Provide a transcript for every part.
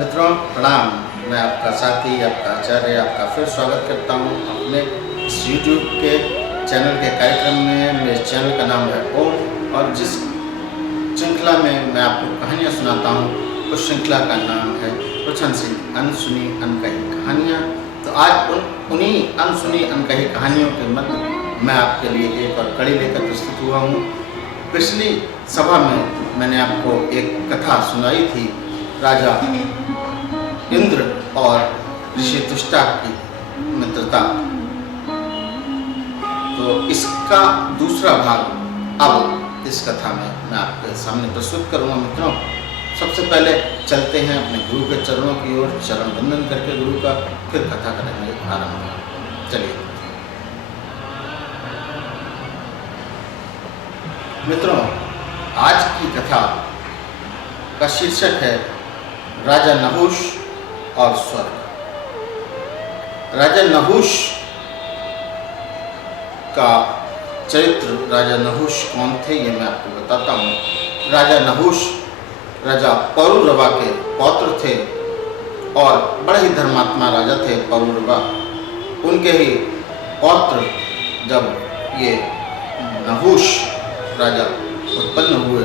मित्रों प्रणाम। मैं आपका साथी, आपका आचार्य, आपका फिर स्वागत करता हूँ अपने इस YouTube के चैनल के कार्यक्रम में। मेरे चैनल का नाम है ओम और जिस श्रृंखला में मैं आपको कहानियाँ सुनाता हूँ उस श्रृंखला का नाम है कुछ अनसुनी अनकही कहानियाँ। तो आज उन्हीं अनसुनी अनकही कहानियों के मध्य मैं आपके लिए एक और कड़ी लेकर प्रस्तुत हुआ हूँ। पिछली सभा में मैंने आपको एक कथा सुनाई थी, राजा इंद्र और ऋषि तुष्टा की मित्रता। तो इसका दूसरा भाग अब इस कथा में मैं आपके सामने प्रस्तुत करूंगा। मित्रों, सबसे पहले चलते हैं अपने गुरु के चरणों की ओर, चरण वंदन करके गुरु का, फिर कथा करेंगे आरंभ। चलिए मित्रों, आज की कथा का शीर्षक है राजा नहुष और स्वर्ग। राजा नहुष का चरित्र, राजा नहुष कौन थे ये मैं आपको बताता हूँ। राजा नहुष राजा परुरवा के पौत्र थे और बड़े ही धर्मात्मा राजा थे परुरवा। उनके ही पौत्र जब ये नहुष राजा उत्पन्न हुए,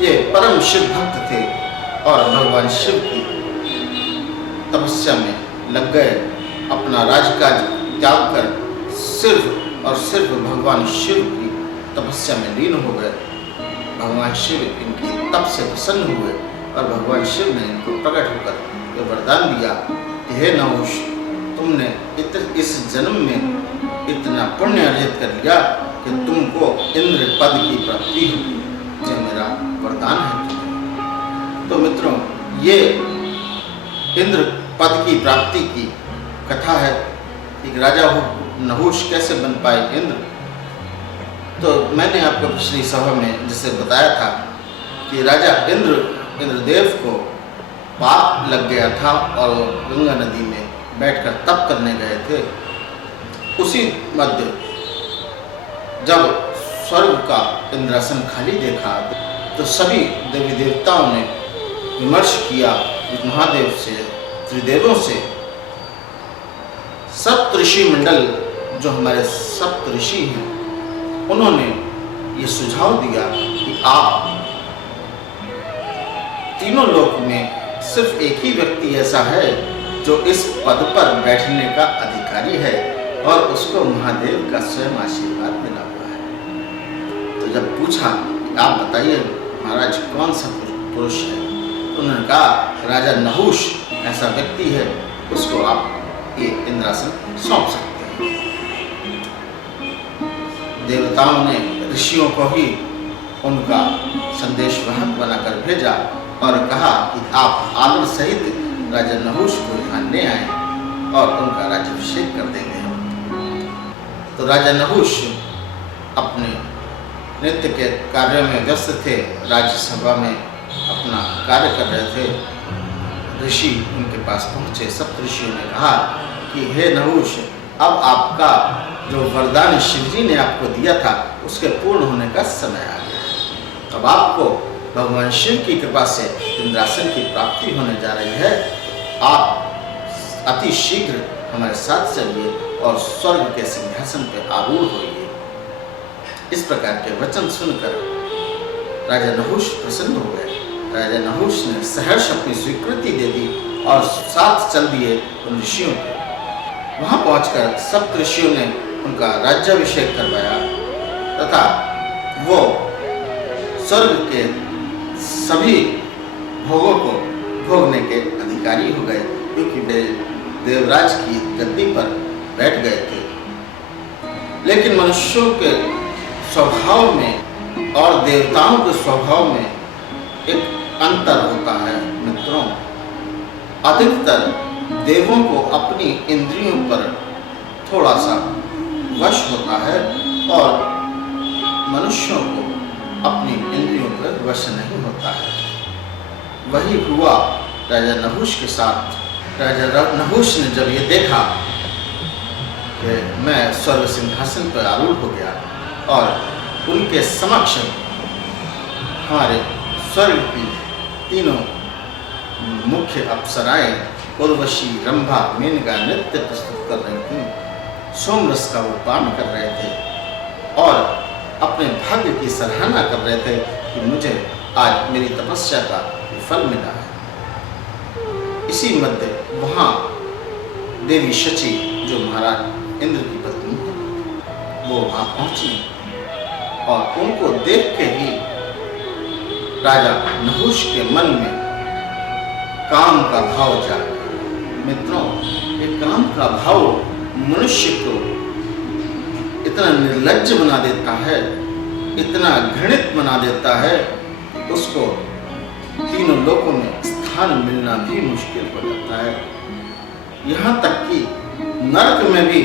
ये परम शिव भक्त थे और भगवान शिव की तपस्या में लग गए। अपना राजकाज त्याग कर सिर्फ और सिर्फ भगवान शिव की तपस्या में लीन हो गए। भगवान शिव इनकी तप से प्रसन्न हुए और भगवान शिव ने इनको प्रकट होकर ये वरदान दिया कि हे नहुष, तुमने इस जन्म में इतना पुण्य अर्जित कर लिया कि तुमको इंद्र पद की प्राप्ति होगी। ये मेरा वरदान है तुम्हें। तो मित्रों, ये इंद्र पद की प्राप्ति की कथा है कि राजा नहुष कैसे बन पाए इंद्र। तो मैंने आपको पिछली सभा में जिसे बताया था कि राजा इंद्रदेव को पाप लग गया था और गंगा नदी में बैठकर तप करने गए थे। उसी मध्य जब स्वर्ग का इंद्रासन खाली देखा तो सभी देवी देवताओं ने विमर्श किया महादेव से, त्रिदेवों से। सप्त ऋषि मंडल, जो हमारे सप्त ऋषि हैं, उन्होंने ये सुझाव दिया कि आप तीनों लोक में सिर्फ एक ही व्यक्ति ऐसा है जो इस पद पर बैठने का अधिकारी है और उसको महादेव का स्वयं आशीर्वाद मिला हुआ है। तो जब पूछा कि आप बताइए महाराज कौन सा पुरुष है, तो उन्होंने कहा राजा नहुष ऐसा व्यक्ति है, उसको आप ये इंद्रासन सौंप सकते हैं। देवताओं ने ऋषियों को ही उनका संदेशवाहक बनाकर भेजा और कहा कि आप आदर सहित राजा नहुष को यहाँ ले आए और उनका राज्याभिषेक कर देंगे। तो राजा नहुष अपने नित्य के कार्यों में व्यस्त थे, राज्यसभा में अपना कार्य कर रहे थे। ऋषि उनके पास पहुँचे। सब ऋषियों ने कहा कि हे नहुष, अब आपका जो वरदान शिवजी ने आपको दिया था उसके पूर्ण होने का समय आ गया। अब आपको भगवान शिव की कृपा से इंद्रासन की प्राप्ति होने जा रही है। आप अति शीघ्र हमारे साथ चलिए और स्वर्ग के सिंहासन पर आरूढ़ होइए। इस प्रकार के वचन सुनकर राजा नहुष प्रसन्न हो गए। राजा नहुष ने सहर्ष अपनी स्वीकृति दे दी और साथ चल दिए उन ऋषियों को। वहां पहुंचकर सब ऋषियों ने उनका राज्याभिषेक करवाया तथा वो स्वर्ग के सभी भोगों को भोगने के अधिकारी हो गए, क्योंकि वे देवराज की गद्दी पर बैठ गए थे। लेकिन मनुष्यों के स्वभाव में और देवताओं के स्वभाव में एक अंतर होता है। मित्रों, अधिकतर देवों को अपनी इंद्रियों पर थोड़ा सा वश होता है और मनुष्यों को अपनी इंद्रियों पर वश नहीं होता है। वही हुआ राजा नहुष के साथ। राजा नहुष ने जब ये देखा कि मैं स्वर्ग सिंहासन पर आरूढ़ हो गया और उनके समक्ष हमारे स्वर्ग की तीनों मुख्य अप्सराएं उर्वशी, रंभा, मेनका नृत्य प्रस्तुत कर रही थीं। सोमरस का वो पान कर रहे थे और अपने भाग्य की सराहना कर रहे थे कि मुझे आज मेरी तपस्या का फल मिला है। इसी मध्य वहाँ देवी शची, जो महाराज इंद्र की पत्नी है, वो वहाँ पहुंची और उनको देख के ही राजा नहुष के मन में काम का भाव जागा। मित्रों, ये काम का भाव मनुष्य को इतना निर्लज्ज बना देता है, इतना घृणित बना देता है, उसको तीनों लोकों में स्थान मिलना भी मुश्किल हो जाता है। यहाँ तक कि नरक में भी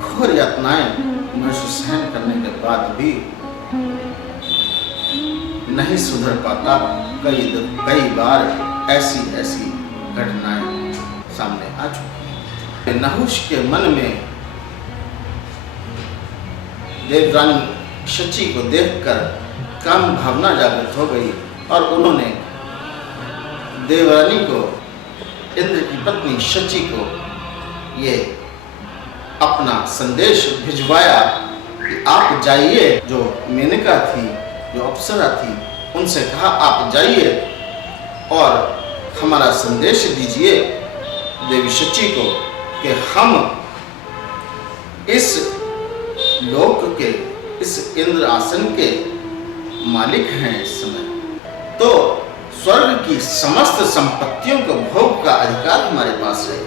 घोर यातनाएं मनुष्य सहन करने के बाद भी नहीं सुधर पाता। कई बार ऐसी घटनाएं सामने आ चुकी हैं। नहुष के मन में देवरानी शची को देखकर काम भावना जागृत हो गई और उन्होंने देवरानी को, इंद्र की पत्नी शची को ये अपना संदेश भिजवाया कि आप जाइए। जो मेनका थी, जो अप्सरा थी, उनसे कहा आप जाइए और हमारा संदेश दीजिए देवी शची को कि हम इस लोक के, इस इंद्र आसन के मालिक हैं इस समय, तो स्वर्ग की समस्त संपत्तियों को भोग का अधिकार हमारे पास है।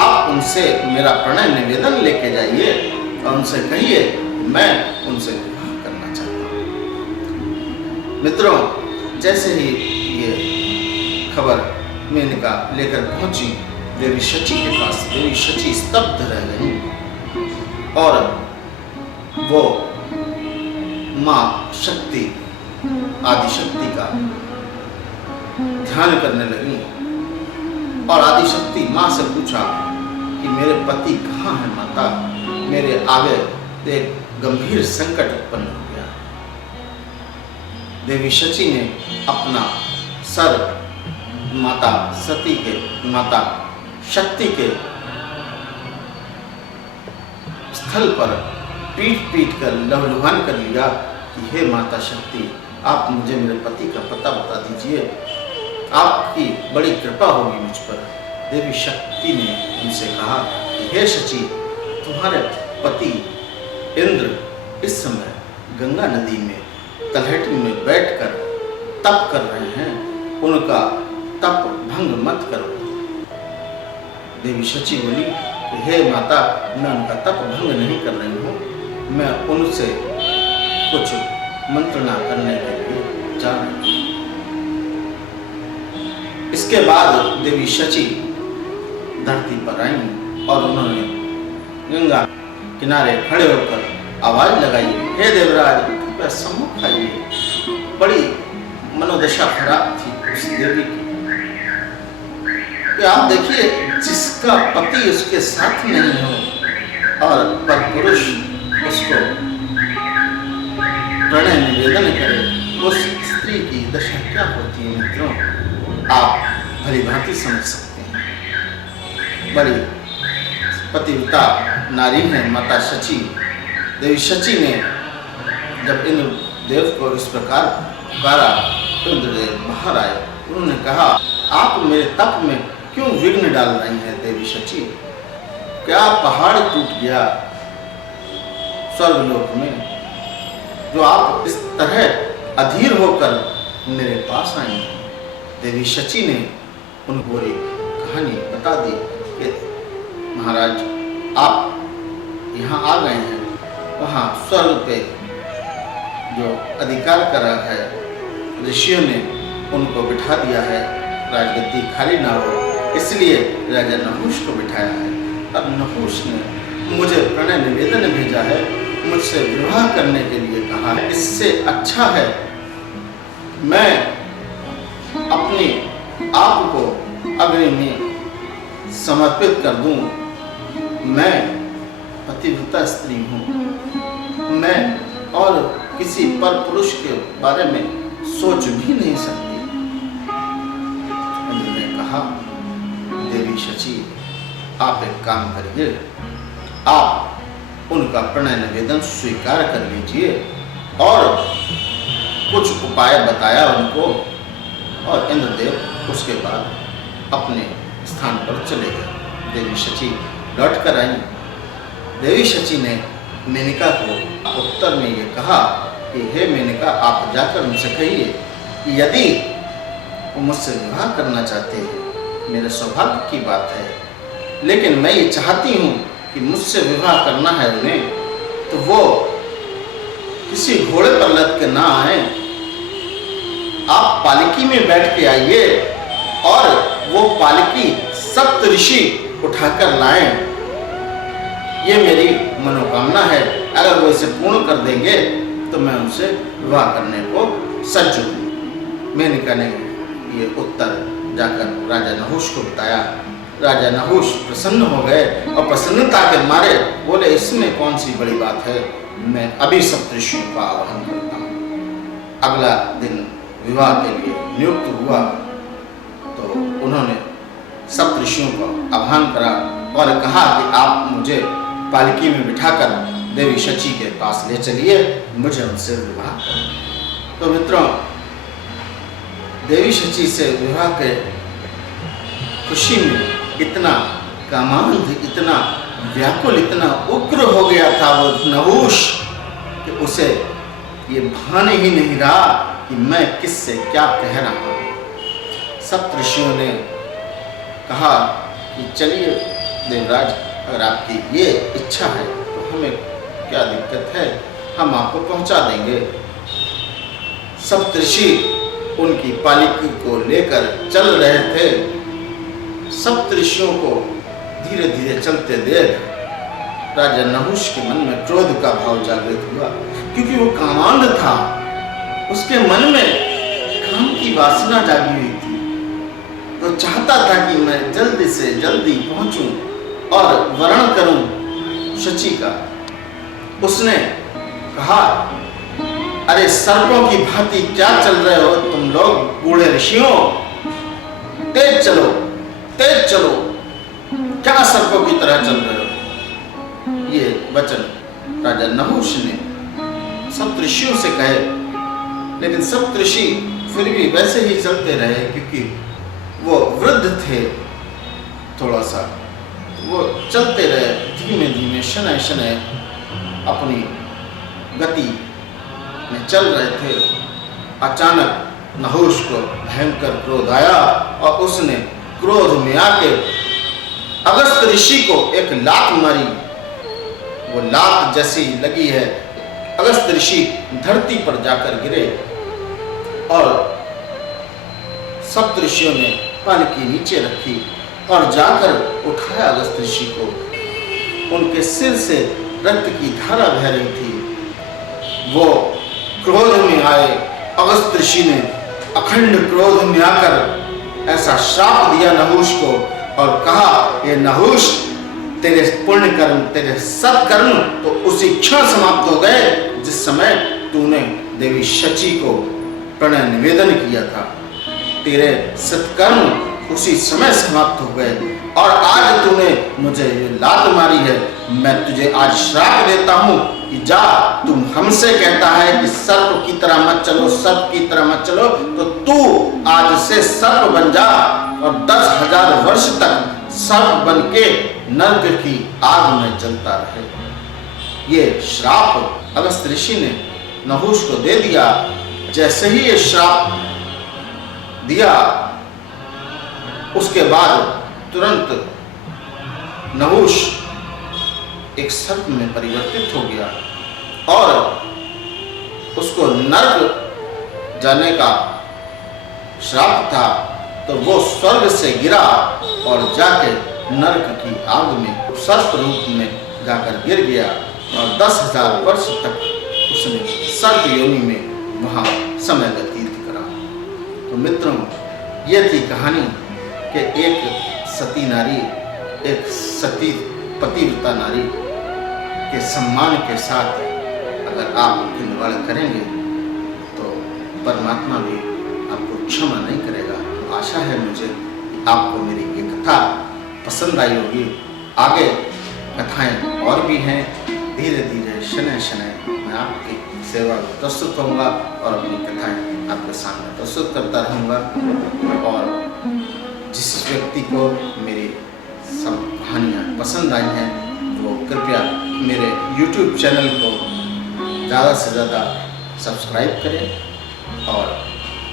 आप उनसे मेरा प्रणय निवेदन लेके जाइए और उनसे कहिए मैं उनसे विवाह करना चाहता हूँ। मित्रों, जैसे ही ये खबर मेनका लेकर पहुंची देवी शची के पास, देवी शची स्तब्ध रह गई और वो माँ शक्ति, आदिशक्ति का ध्यान करने लगी और आदिशक्ति माँ से पूछा कि मेरे पति कहाँ हैं माता, मेरे आगे एक गंभीर संकट उत्पन्न हो गया। देवी शची ने अपना सर माता सती के, माता शक्ति के स्थल पर पीट कर लहलुहान कर लिया कि हे माता शक्ति, आप मुझे मेरे पति का पता बता दीजिए, आपकी बड़ी कृपा होगी मुझ पर। देवी शक्ति ने उनसे कहा कि हे शची, तुम्हारे पति इंद्र इस समय गंगा नदी में तलहटी में बैठकर तप कर रहे हैं, उनका तप भंग मत करो। देवी शची बोली कि हे माता, मैं उनका तप भंग नहीं कर रही हूँ, मैं उनसे कुछ मंत्रणा करने के लिए जा रही हूँ। इसके बाद देवी शची धरती पर आई और उन्होंने गंगा किनारे खड़े होकर आवाज लगाई, हे देवराज, कृपया सम्मुख आइए। बड़ी मनोदशा खराब थी उस देवी की कि आप देखिए, जिसका पति उसके साथ नहीं हो और पर पुरुष उसको प्रणय निवेदन करे, उस स्त्री की दशा क्या होती है। मित्रों, आप भली भांति समझ सकते हैं। बड़ी पतिव्रता नारी है माता शची। देवी शची ने जब इंद्र देव को इस प्रकार पुकारा, इंद्रदेव बाहर आए। उन्होंने कहा, आप मेरे तप में क्यों विघ्न डाल रही हैं देवी शची? क्या पहाड़ टूट गया स्वर्गलोक में जो आप इस तरह अधीर होकर मेरे पास आई हैं? देवी शची ने उनको एक कहानी बता दी कि महाराज, आप यहाँ आ गए हैं, वहाँ स्वर्ग पे जो अधिकार करा है ऋषियों ने उनको बिठा दिया है, राजगद्दी खाली ना हो, इसलिए राजा नहुष को बिठाया है। अब नहुष ने मुझे प्रणय निवेदन भेजा है, मुझसे विवाह करने के लिए कहा है। इससे अच्छा है मैं अपने आप को अग्नि में समर्पित कर दूं। मैं पतिव्रता स्त्री हूँ, मैं और किसी पर पुरुष के बारे में सोच भी नहीं सकती। कहा, देवी शची आप एक काम करिए, आप उनका प्रणय निवेदन स्वीकार कर लीजिए। और कुछ उपाय बताया उनको, और इंद्रदेव उसके बाद अपने स्थान पर चले गए। देवी शची लौट कर आई। देवी शची ने मेनका को उत्तर में ये कहा कि हे मेनका, आप जाकर उनसे कहिए कि यदि वो मुझसे विवाह करना चाहते हैं, मेरे सौभाग्य की बात है, लेकिन मैं ये चाहती हूँ कि मुझसे विवाह करना है उन्हें, तो वो किसी घोड़े पर लद के ना आए, आप पालकी में बैठ के आइए और वो पालकी सप्त ऋषि उठाकर लाएं। ये मेरी मनोकामना है। अगर वो इसे पूर्ण कर देंगे तो मैं उनसे विवाह करने को सज्ज हूँ। मेनका ने ये उत्तर जाकर राजा नहुष को बताया। राजा नहुष प्रसन्न हो गए और प्रसन्नता के मारे बोले, इसमें कौन सी बड़ी बात है, मैं अभी सप्तऋषियों का आह्वान करता हूँ। अगला दिन विवाह के लिए नियुक्त हुआ तो उन्होंने सप्तऋषियों को आह्वान करा और कहा कि आप मुझे पालकी में बिठाकर देवी शची के पास ले चलिए, मुझे उनसे विवाह करना। तो मित्रों, देवी शची से विवाह के खुशी में इतना कामांध, इतना व्याकुल, इतना उग्र हो गया था वो नहुष कि उसे ये भान ही नहीं रहा कि मैं किससे क्या कह रहा हूँ। सप्तऋषियों ने कहा कि चलिए देवराज, अगर आपकी ये इच्छा है तो हमें क्या दिक्कत है, हम आपको पहुंचा देंगे। सप्तऋषि उनकी पालकी को लेकर चल रहे थे। सप्तऋषियों को धीरे धीरे चलते देख राजा नहुष के मन में क्रोध का भाव जागृत हुआ, क्योंकि वो कामांध था। उसके मन में काम की वासना जागी हुई थी, तो चाहता था कि मैं जल्दी से जल्दी पहुंचूं और वर्ण करूं शची का। उसने कहा, अरे सर्पों की भांति क्या चल रहे हो तुम लोग बूढ़े ऋषियों, तेज चलो, तेज चलो, क्या सर्पों की तरह चल रहे हो। ये वचन राजा नहुष ने सप्तऋषियों से कहे, लेकिन सप्तऋषि फिर भी वैसे ही चलते रहे, क्योंकि वो वृद्ध थे। थोड़ा सा वो चलते रहे, धीमे धीमे शनय शनय अपनी गति में चल रहे थे। अचानक नहुष को भयंकर क्रोध आया और उसने क्रोध में आके अगस्त ऋषि को एक लात मारी। वो लात जैसी लगी है, अगस्त ऋषि धरती पर जाकर गिरे और सप्तऋषियों ने पालकी नीचे रखी और जाकर उठाया अगस्त ऋषि को। उनके सिर से रक्त की धारा बह रही थी। वो क्रोध में आए। अगस्त ऋषि ने अखंड क्रोध में आकर ऐसा श्राप दिया नहुष को और कहा, ये नहुष, तेरे पुण्य कर्म, तेरे सत्कर्म तो उसी क्षण समाप्त हो गए जिस समय तूने देवी शची को प्रणय निवेदन किया था। तेरे सत्कर्म उसी समय समाप्त हो गए और आज तूने मुझे ये लात मारी है। मैं तुझे आज श्राप देता हूँ कि जा, तुम हमसे कहता है कि सर्प की तरह मत चलो, सर्प की तरह मत चलो, तो तू आज से सर्प बन जा और 10,000 वर्ष तक सर्प बन के नरक की आग में जलता रहे। ये श्राप अगस्त ऋषि ने नहुष को दे दिया। जैसे ही ये श्राप दिया, उसके बाद तुरंत नहुष एक सर्प में परिवर्तित हो गया और उसको नरक जाने का श्राप था, तो वो स्वर्ग से गिरा और जाके नरक की आग में सर्प रूप में जाकर गिर गया और 10,000 वर्ष तक उसने सर्प योनि में वहाँ समय व्यतीत करा। तो मित्रों, ये थी कहानी कि एक सती नारी, एक सती पतिव्रता नारी के सम्मान के साथ अगर आप खिलवाड़ करेंगे तो परमात्मा भी आपको क्षमा नहीं करेगा। तो आशा है मुझे आपको मेरी ये कथा पसंद आई होगी। आगे कथाएं और भी हैं, धीरे धीरे शनै शनै मैं आपकी सेवा में प्रस्तुत होऊंगा और अपनी कथाएं आपके सामने प्रस्तुत करता रहूँगा। और जिस व्यक्ति को मेरी सब कहानियाँ पसंद आई हैं वो कृपया मेरे YouTube चैनल को ज़्यादा से ज़्यादा सब्सक्राइब करें और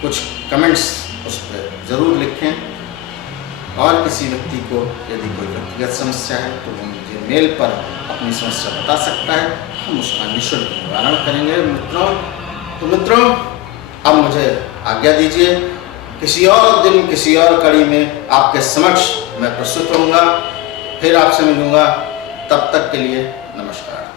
कुछ कमेंट्स उस पर ज़रूर लिखें। और किसी व्यक्ति को यदि कोई व्यक्तिगत समस्या है तो वो मुझे मेल पर अपनी समस्या बता सकता है, हम उसका निःशुल्क निवारण करेंगे। मित्रों अब मुझे आज्ञा दीजिए, किसी और दिन किसी और कड़ी में आपके समक्ष मैं प्रस्तुत होऊंगा, फिर आपसे मिलूंगा। तब तक के लिए नमस्कार।